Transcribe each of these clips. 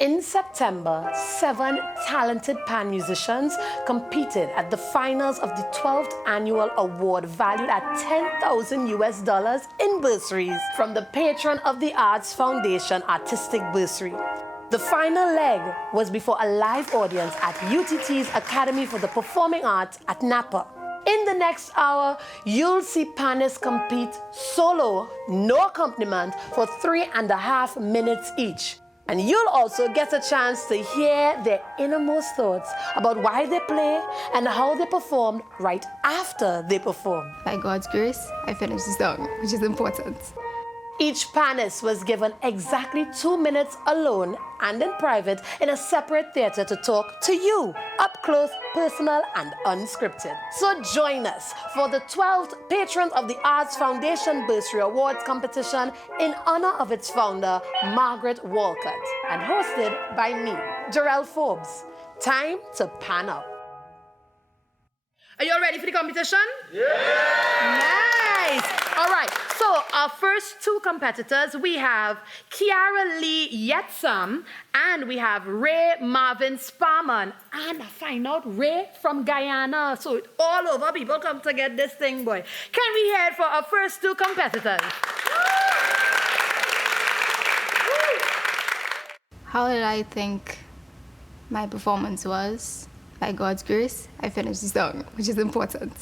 In September, 7 talented pan musicians competed at the finals of the 12th annual award valued at $10,000 in bursaries from the patron of the Arts Foundation Artistic Bursary. The final leg was before a live audience at UTT's Academy for the Performing Arts at Napa. In the next hour, you'll see panists compete solo, no accompaniment, for 3.5 minutes each. And you'll also get a chance to hear their innermost thoughts about why they play and how they performed right after they performed. By God's grace, I finished the song, which is important. Each panelist was given exactly 2 minutes alone and in private in a separate theater to talk to you, up close, personal, and unscripted. So join us for the 12th Patrons of the Arts Foundation Bursary Awards competition in honor of its founder, Margaret Walcott, and hosted by me, Jarrell Forbes. Time to pan up. Are you all ready for the competition? Yeah! Nice! All right, so our first two competitors, we have Kiara Lee Yetsam and we have Ray Marvin Sparman. And I find out Ray from Guyana. So all over people come to get this thing, boy. Can we hear it for our first two competitors? How did I think my performance was? By God's grace, I finished the song, which is important.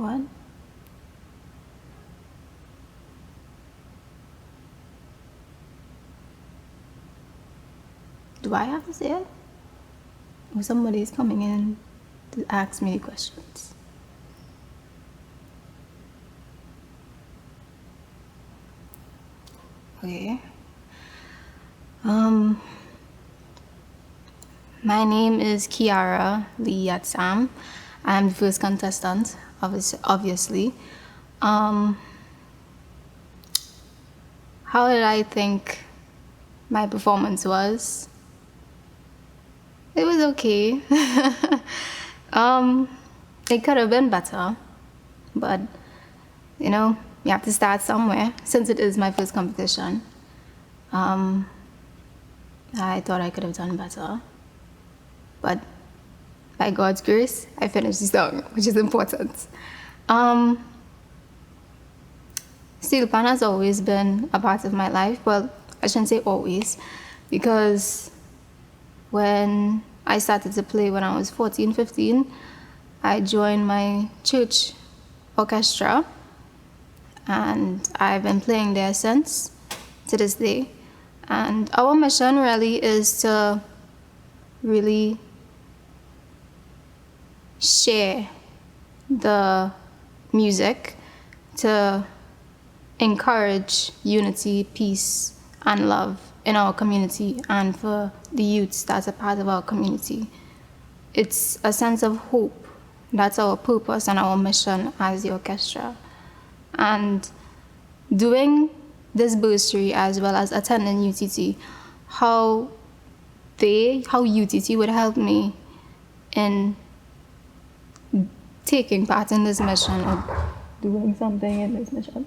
What? Do I have to say it? Or somebody's coming in to ask me questions? Okay. My name is Kiara Lee Yatsam. I'm the first contestant, obviously. How did I think my performance was? It was okay. It could have been better, but you know, you have to start somewhere. Since it is my first competition, I thought I could have done better. But by God's grace, I finished the song, which is important. Steel pan has always been a part of my life. Well, I shouldn't say always, because when I started to play when I was 14, 15, I joined my church orchestra, and I've been playing there since, to this day. And our mission really is to really share the music, to encourage unity, peace, and love in our community and for the youths that's a part of our community. It's a sense of hope. That's our purpose and our mission as the orchestra. And doing this bursary as well as attending UTT, how UTT would help me in taking part in this mission or doing something in this mission.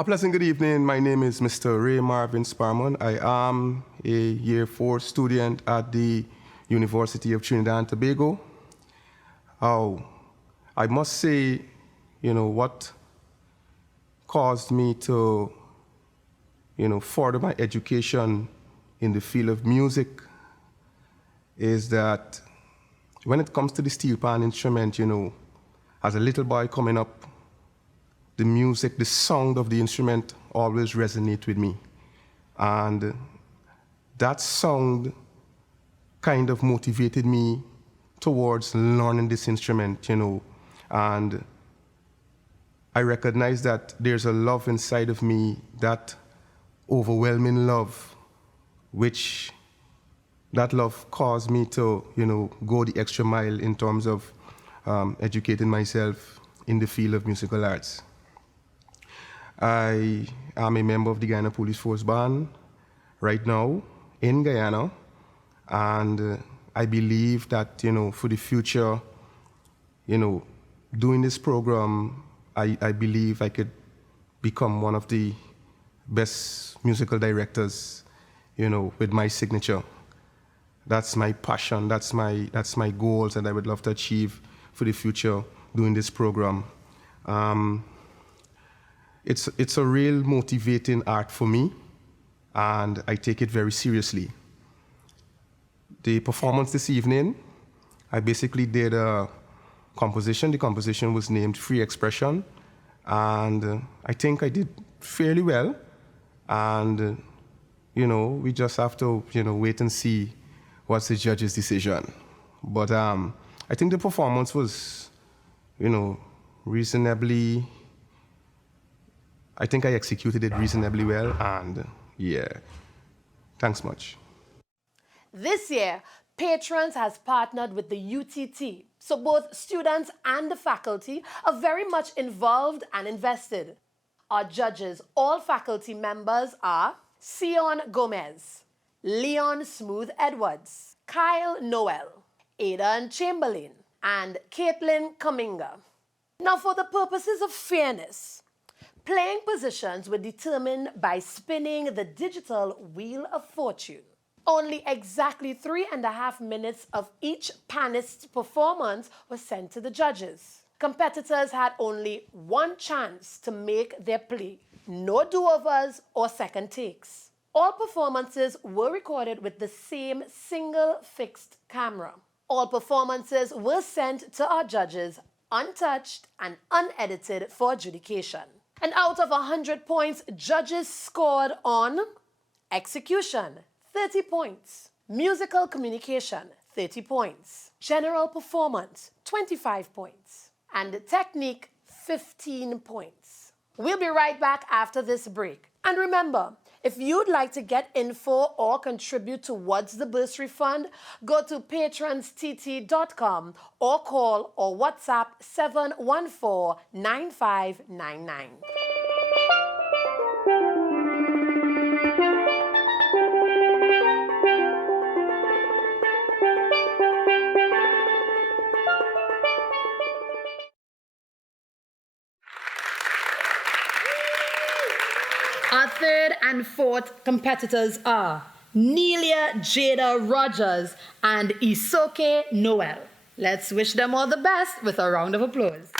A pleasant good evening. My name is Mr. Ray Marvin Sparman. I am a Year 4 student at the University of Trinidad and Tobago. I must say, what caused me to, further my education in the field of music is that when it comes to the steel pan instrument, as a little boy coming up, the music, the sound of the instrument always resonate with me. And that sound kind of motivated me towards learning this instrument, And I recognize that there's a love inside of me, that overwhelming love, which that love caused me to, go the extra mile in terms of educating myself in the field of musical arts. I am a member of the Guyana Police Force Band right now in Guyana, and I believe that, for the future, doing this program, I believe I could become one of the best musical directors, with my signature. That's my passion, that's my goals that I would love to achieve for the future doing this program. It's a real motivating art for me, and I take it very seriously. The performance this evening, I basically did a composition. The composition was named Free Expression, and I think I did fairly well. And, we just have to, wait and see what's the judge's decision. But I think the performance was, reasonably, I think I executed it reasonably well, and yeah, thanks much. This year, Patrons has partnered with the UTT, so both students and the faculty are very much involved and invested. Our judges, all faculty members, are Sion Gomez, Leon Smooth Edwards, Kyle Noel, Aidan Chamberlain, and Caitlin Kaminga. Now, for the purposes of fairness, playing positions were determined by spinning the digital Wheel of Fortune. Only exactly 3.5 minutes of each panelist's performance was sent to the judges. Competitors had only one chance to make their play. No do-overs or second takes. All performances were recorded with the same single fixed camera. All performances were sent to our judges untouched and unedited for adjudication. And out of 100 points, judges scored on execution, 30 points. Musical communication, 30 points. General performance, 25 points. And technique, 15 points. We'll be right back after this break. And remember, if you'd like to get info or contribute towards the bursary fund, go to patronstt.com or call or WhatsApp 714-9599. Our third and fourth competitors are Nelia Jada Rogers and Isoke Noel. Let's wish them all the best with a round of applause.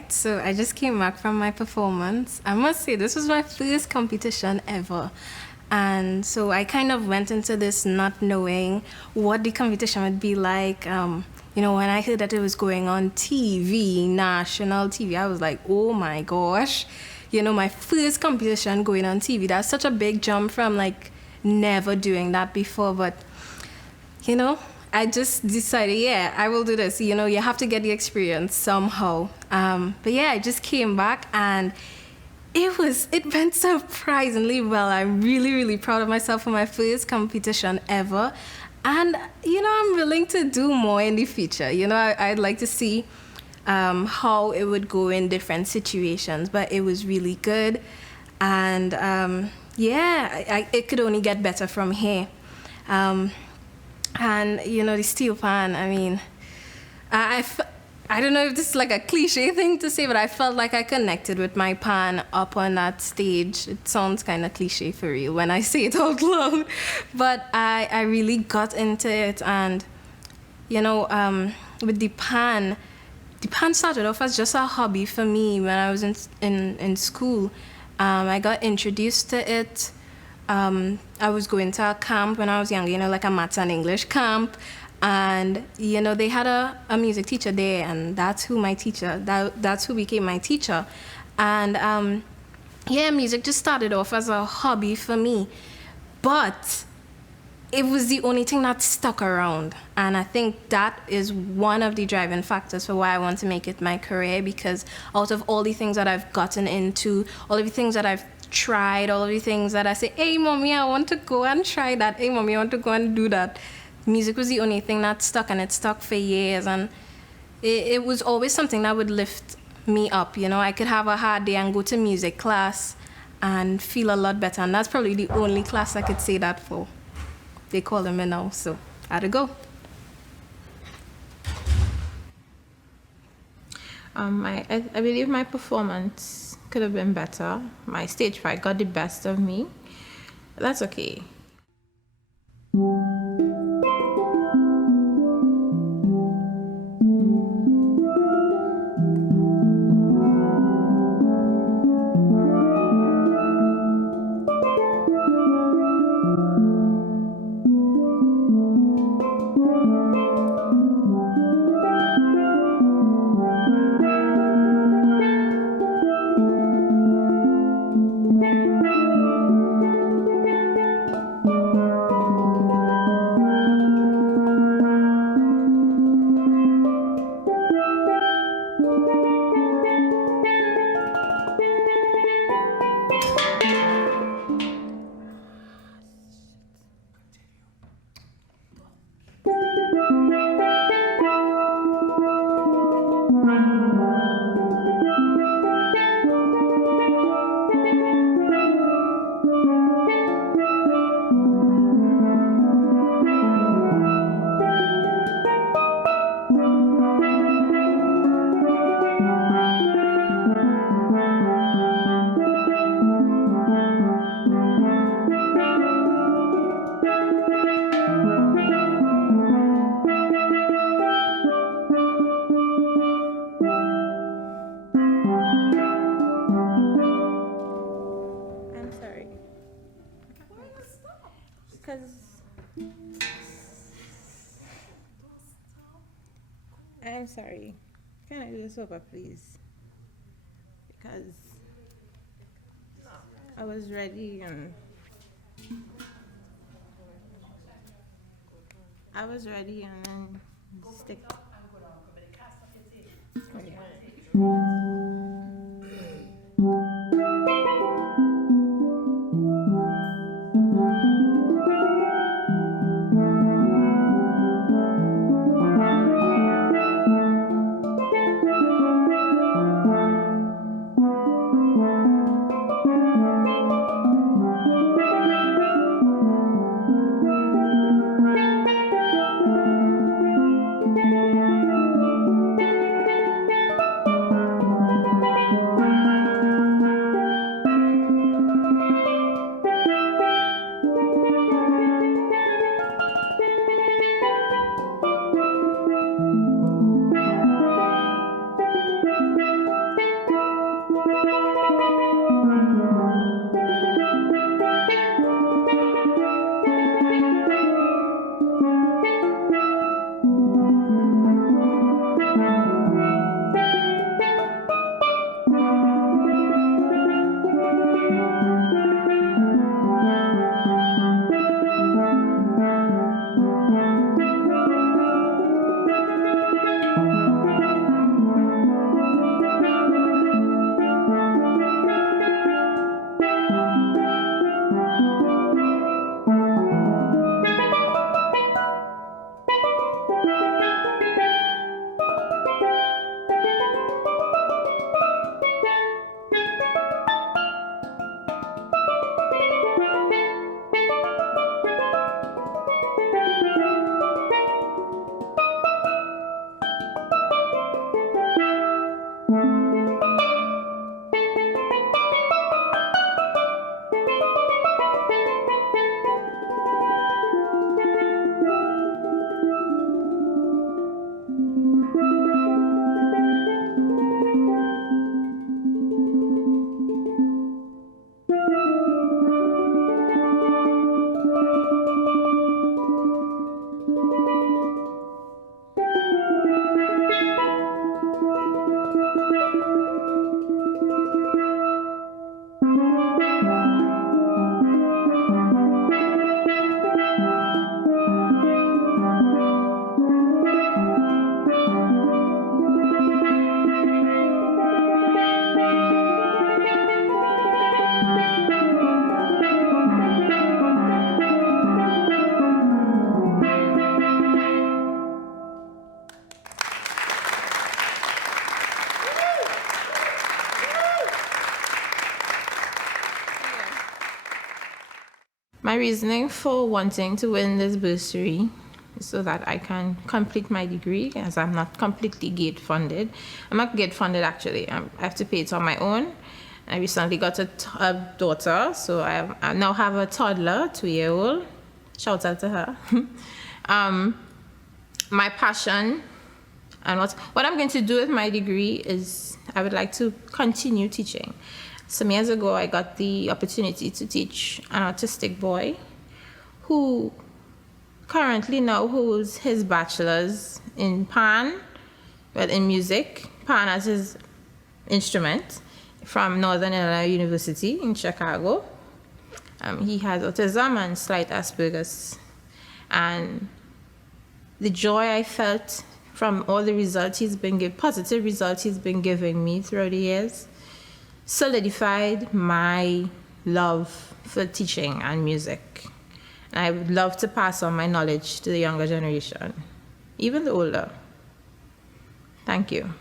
right, so I just came back from my performance. I must say, this was my first competition ever. And so I kind of went into this not knowing what the competition would be like. When I heard that it was going on TV, national TV, I was like, oh my gosh. My first competition going on TV, that's such a big jump from like never doing that before. But, I just decided, yeah, I will do this. You have to get the experience somehow. But yeah, I just came back and it went surprisingly well. I'm really, really proud of myself for my first competition ever. And, I'm willing to do more in the future. I'd like to see how it would go in different situations, but it was really good. And it could only get better from here. And, the steel pan, I mean, I don't know if this is like a cliche thing to say, but I felt like I connected with my pan up on that stage. It sounds kind of cliche for real when I say it out loud, but I really got into it. And, with the pan started off as just a hobby for me when I was in school. I got introduced to it. I was going to a camp when I was younger, like a maths and English camp. And, they had a music teacher there, and that's who became my teacher. And, music just started off as a hobby for me. But it was the only thing that stuck around. And I think that is one of the driving factors for why I want to make it my career, because out of all the things that I've gotten into, all of the things that I've tried, all of the things that I say, hey, mommy, I want to go and try that. Hey, mommy, I want to go and do that. Music was the only thing that stuck, and it stuck for years. And it was always something that would lift me up. I could have a hard day and go to music class and feel a lot better. And that's probably the only class I could say that for. They call me now, so I had to go. I believe my performance could have been better. My stage fright got the best of me. That's okay. I'm sorry. Can I do this over, please? Because I was ready and then stick. Okay. My reasoning for wanting to win this bursary is so that I can complete my degree, as I'm not completely gate funded. I'm not gate funded actually. I have to pay it on my own. I recently got a daughter, so I now have a toddler, 2-year-old. Shout out to her. My passion and what I'm going to do with my degree is I would like to continue teaching. Some years ago, I got the opportunity to teach an autistic boy who currently now holds his bachelor's in pan, in music, pan as his instrument, from Northern Illinois University in Chicago. He has autism and slight Asperger's. And the joy I felt from all the results he's been giving, positive results he's been giving me throughout the years, solidified my love for teaching and music. And I would love to pass on my knowledge to the younger generation, even the older. Thank you.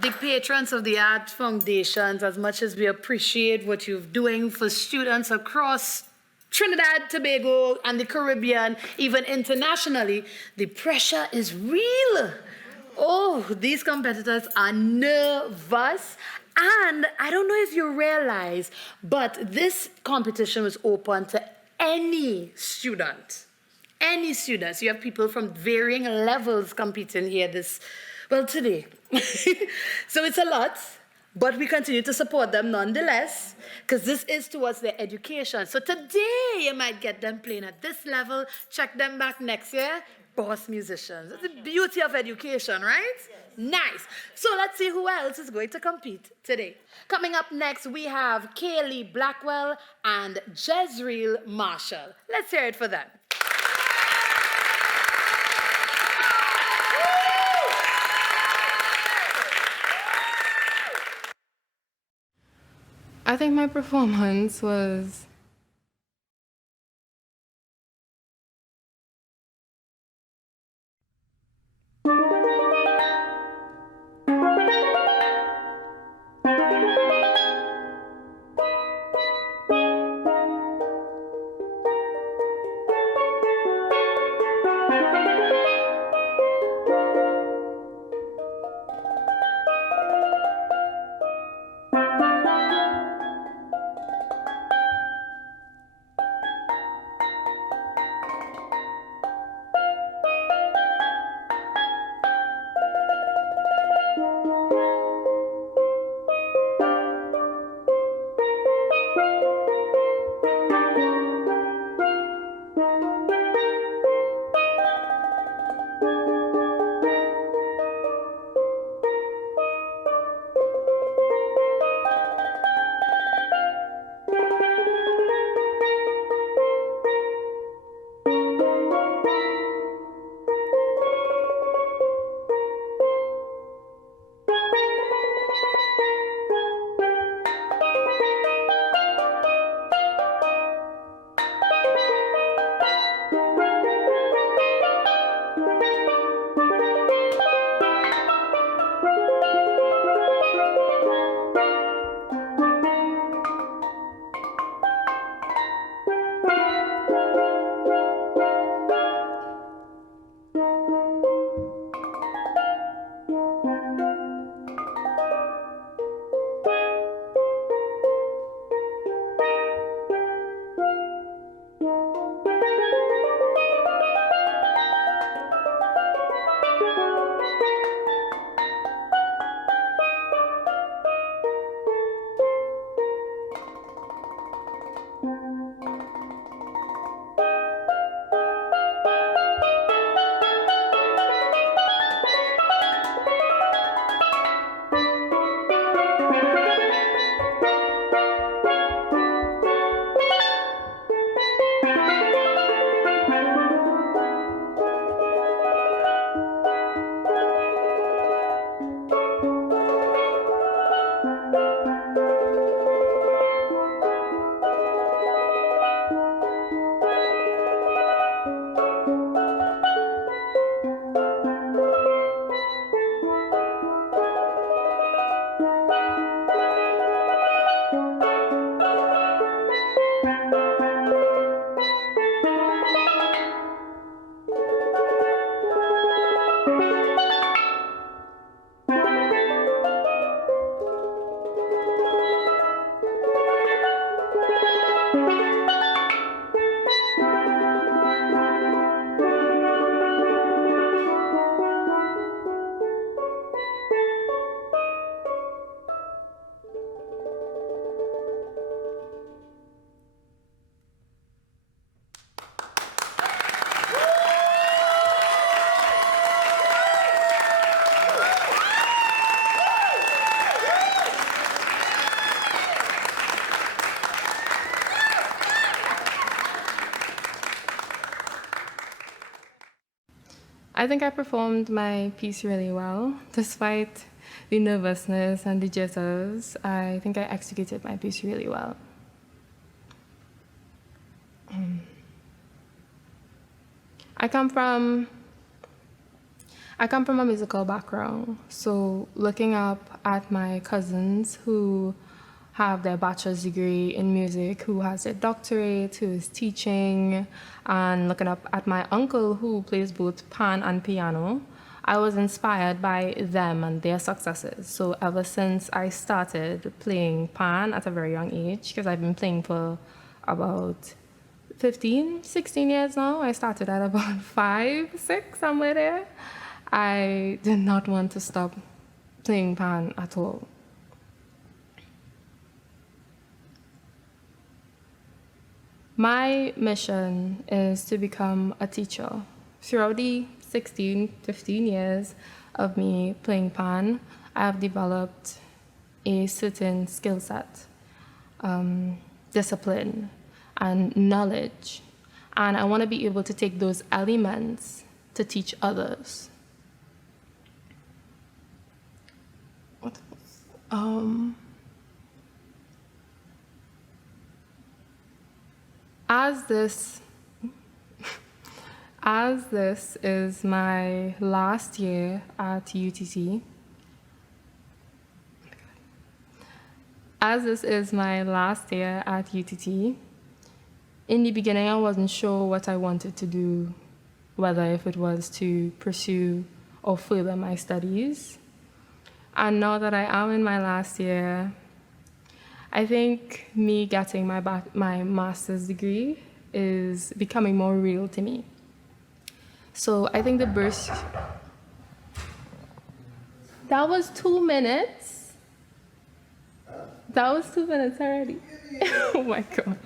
The patrons of the Art Foundations, as much as we appreciate what you're doing for students across Trinidad, Tobago, and the Caribbean, even internationally, the pressure is real. Oh, these competitors are nervous. And I don't know if you realize, but this competition was open to any student. Any students. You have people from varying levels competing here today. So it's a lot, but we continue to support them nonetheless, because this is towards their education. So today you might get them playing at this level, check them back next year, boss musicians. That's the beauty of education, right? Yes. Nice. So let's see who else is going to compete today. Coming up next, we have Kaylee Blackwell and Jezreel Marshall. Let's hear it for them. I think my performance was I think I performed my piece really well. Despite the nervousness and the jitters, I think I executed my piece really well. I come from a musical background, so looking up at my cousins who have their bachelor's degree in music, who has a doctorate, who is teaching, and looking up at my uncle who plays both pan and piano, I was inspired by them and their successes. So ever since I started playing pan at a very young age, because I've been playing for about 15, 16 years now. I started at about 5, 6, somewhere there. I did not want to stop playing pan at all. My mission is to become a teacher. Throughout the 16, 15 years of me playing pan, I have developed a certain skill set, discipline, and knowledge. And I want to be able to take those elements to teach others. As this is my last year at UTT, in the beginning I wasn't sure what I wanted to do, whether if it was to pursue or further my studies. And now that I am in my last year, I think me getting my master's degree is becoming more real to me. So I think the burst... That was 2 minutes? That was 2 minutes already. Oh my God.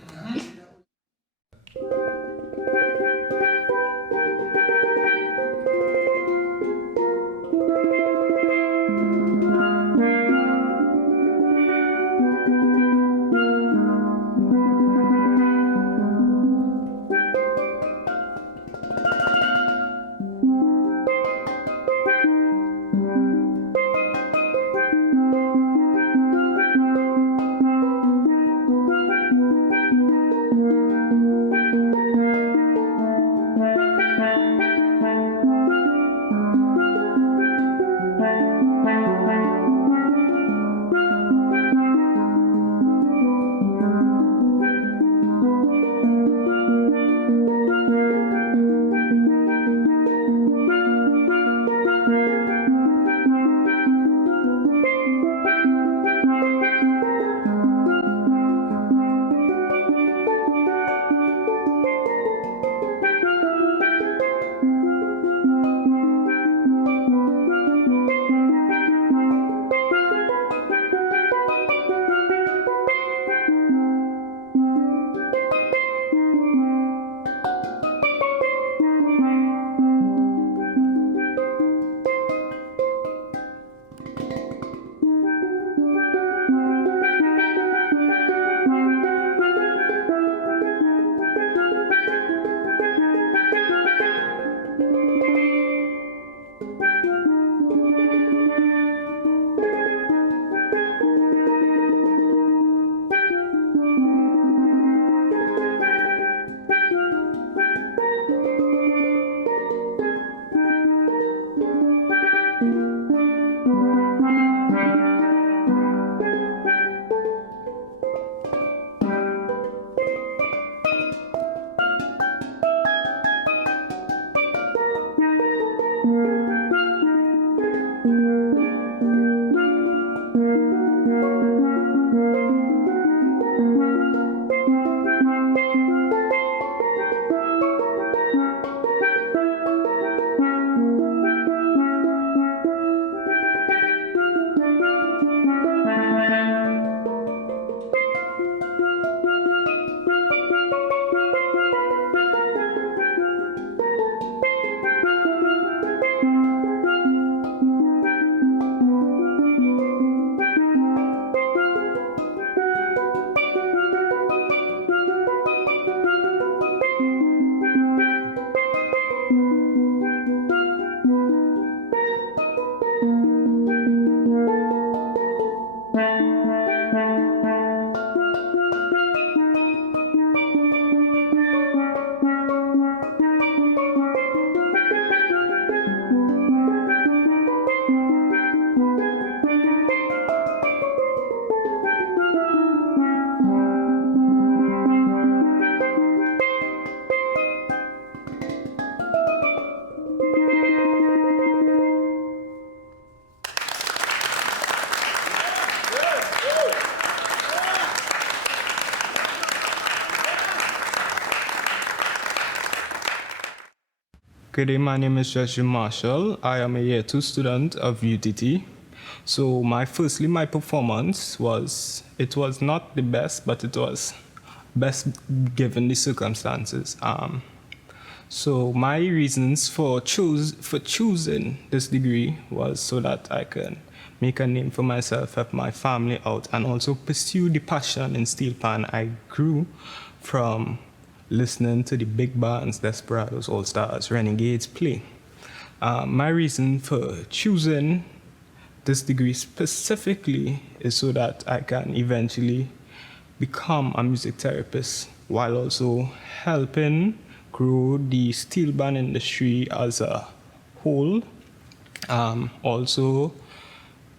Good day, my name is Joshua Marshall. I am a year 2 student of UTT. So my performance was not the best, but it was best given the circumstances. So my reasons for choosing this degree was so that I can make a name for myself, help my family out, and also pursue the passion in steel pan I grew from listening to the big bands, Desperados, All Stars, Renegades play. My reason for choosing this degree specifically is so that I can eventually become a music therapist while also helping grow the steel band industry as a whole. Also,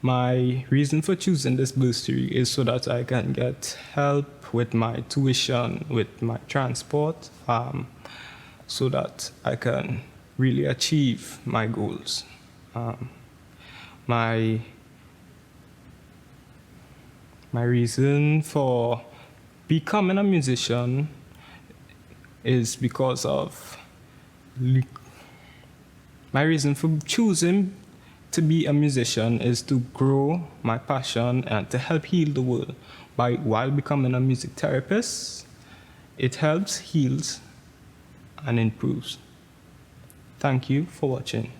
my reason for choosing this bursary is so that I can get help with my tuition, with my transport, so that I can really achieve my goals. My reason for becoming a musician is because of my reason for choosing to be a musician is to grow my passion and to help heal the world. While becoming a music therapist, it helps, heals, and improves. Thank you for watching.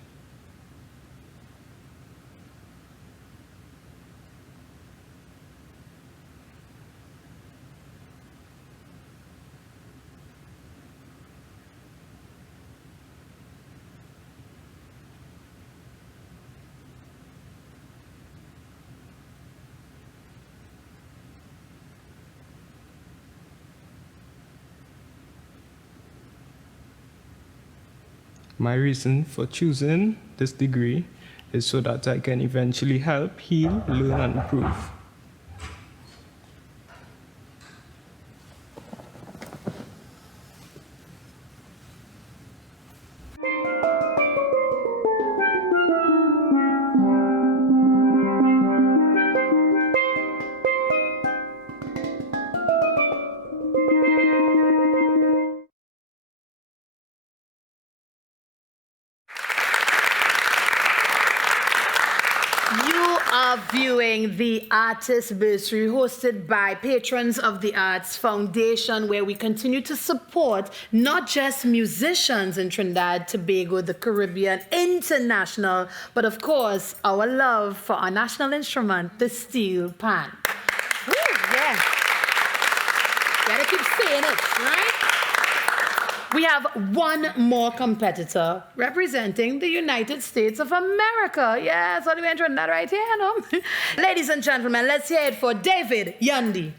My reason for choosing this degree is so that I can eventually help, heal, learn, and improve. You are viewing the Artist Bursary hosted by Patrons of the Arts Foundation, where we continue to support not just musicians in Trinidad, Tobago, the Caribbean, international, but of course, our love for our national instrument, the steel pan. Woo, yeah. Gotta keep saying it, right? We have one more competitor representing the United States of America. Yes, what are we entering that right here, you know? Ladies and gentlemen, let's hear it for David Yundy.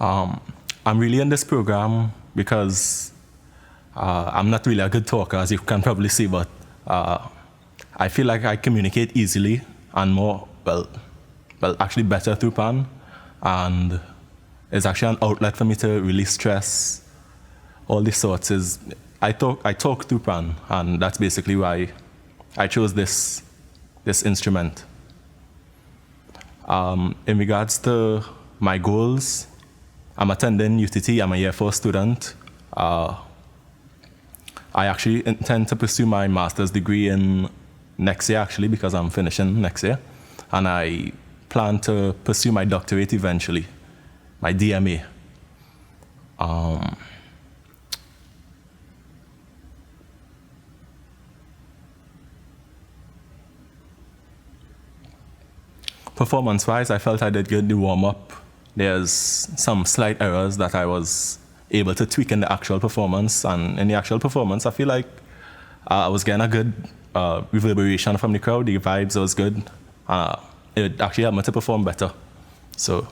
I'm really in this program because I'm not really a good talker, as you can probably see, but I feel like I communicate easily and more, well, actually better through PAN. And it's actually an outlet for me to release stress. All these sorts I talk through PAN, and that's basically why I chose this instrument. In regards to my goals, I'm attending UTT. I'm a year 4 student. I actually intend to pursue my master's degree in next year, actually, because I'm finishing next year. And I plan to pursue my doctorate eventually, my DMA. Performance-wise, I felt I did good the warm-up. There's some slight errors that I was able to tweak in the actual performance. And in the actual performance, I feel like I was getting a good reverberation from the crowd. The vibes was good. It actually helped me to perform better. So,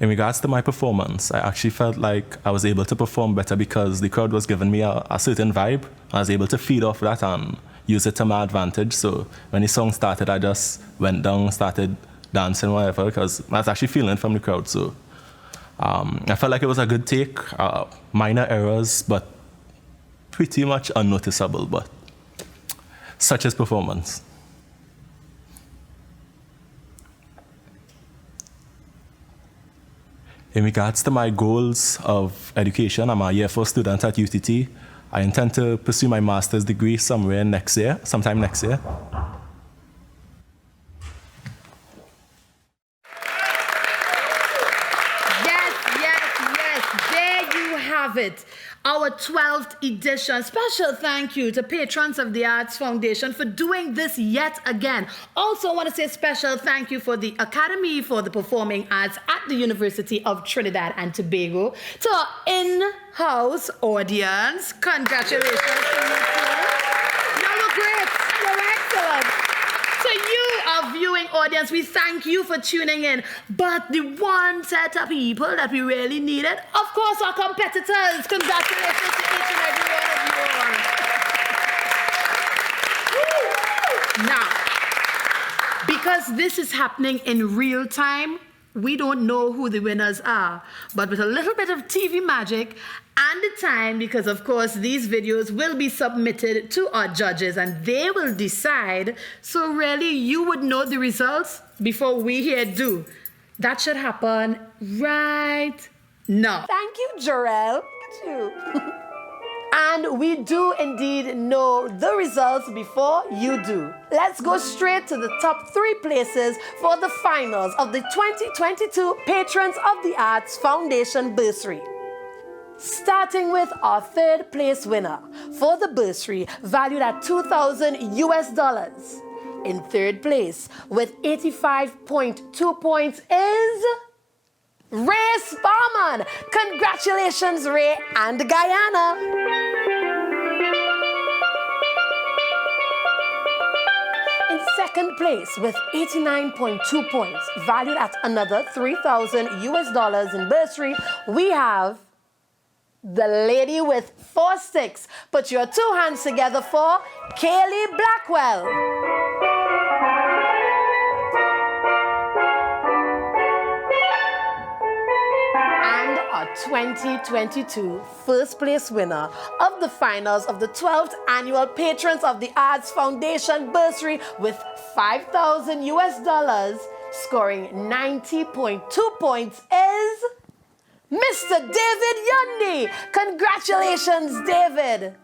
in regards to my performance, I actually felt like I was able to perform better because the crowd was giving me a certain vibe. I was able to feed off that and use it to my advantage. So when the song started, I just went down, started dancing, whatever, because I was actually feeling it from the crowd. So I felt like it was a good take. Minor errors, but pretty much unnoticeable. But such is performance. In regards to my goals of education, I'm a year 4 student at UTT. I intend to pursue my master's degree sometime next year. Yes. There you have it. Our 12th edition. Special thank you to patrons of the Arts Foundation for doing this yet again. Also, I want to say special thank you for the Academy for the Performing Arts at the University of Trinidad and Tobago. To our in-house audience, congratulations to you too. You look great. You're excellent. To you, our viewing audience, we thank you for tuning in. But the one set of people that we really needed, of course, our competitors. Congratulations to each and every one of you all. Now, because this is happening in real time, we don't know who the winners are. But with a little bit of TV magic and the time, because of course these videos will be submitted to our judges and they will decide. So really, you would know the results before we here do. That should happen right now. Thank you, Jarrell. Look at you. And we do indeed know the results before you do. Let's go straight to the top 3 places for the finals of the 2022 Patrons of the Arts Foundation bursary. Starting with our 3rd place winner for the bursary valued at $2,000 US. In 3rd place with 85.2 points is Ray Sparman. Congratulations, Ray and Guyana. In 2nd place with 89.2 points, valued at another $3,000 US in bursary, we have the lady with 4 sticks. Put your 2 hands together for Kaylee Blackwell. And our 2022 first place winner of the finals of the 12th annual Patrons of the Arts Foundation bursary with $5,000 US, scoring 90.2 points is Mr. David Yundy. Congratulations, David.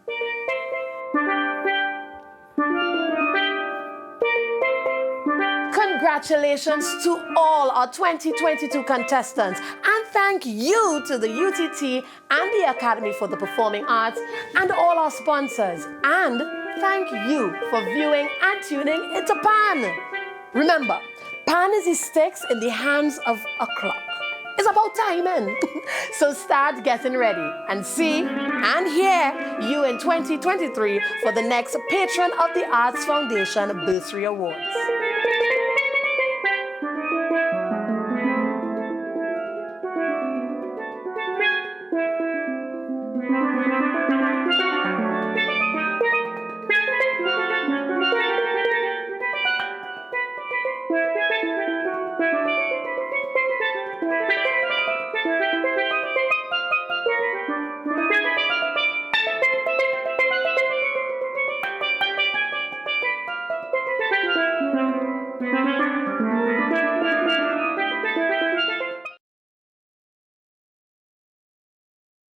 Congratulations to all our 2022 contestants, and thank you to the UTT and the Academy for the Performing Arts and all our sponsors, and thank you for viewing and tuning into PAN. Remember, PAN is the sticks in the hands of a clock. It's about timing. So start getting ready and see and hear you in 2023 for the next Patron of the Arts Foundation Bursary Awards.